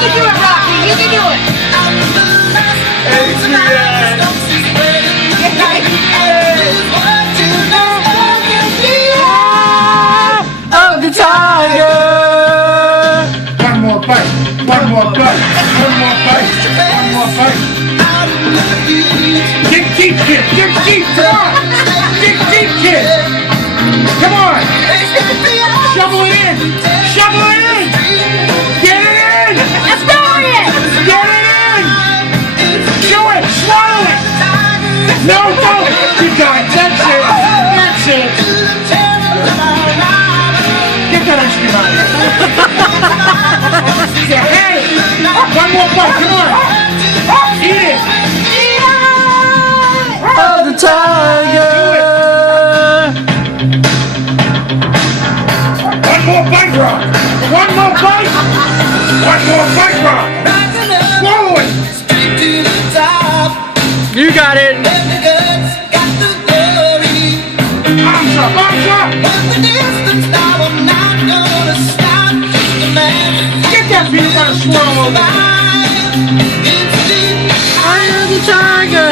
can do it, Rocky. You can do it. Of the tiger. One more bite. One more bite. One more bite. One more bite. Dig deep, kid. Dig deep. Come on. Dig deep, kid. Come on. Shovel it in. Shovel it in. Get it in. Let's go in. Get it in. Do it. Swallow it. No, don't. You got it. That's it. That's it. Get that ice cream out of here. Yeah, hey. One more bite. Come on. Eat it. Of the tiger. One more bite, Rock. One more bite. One more bite, Rock. Swallow it. You got it. Arms up. Arms up. Get that peanut butter swirl over there. I am the tiger.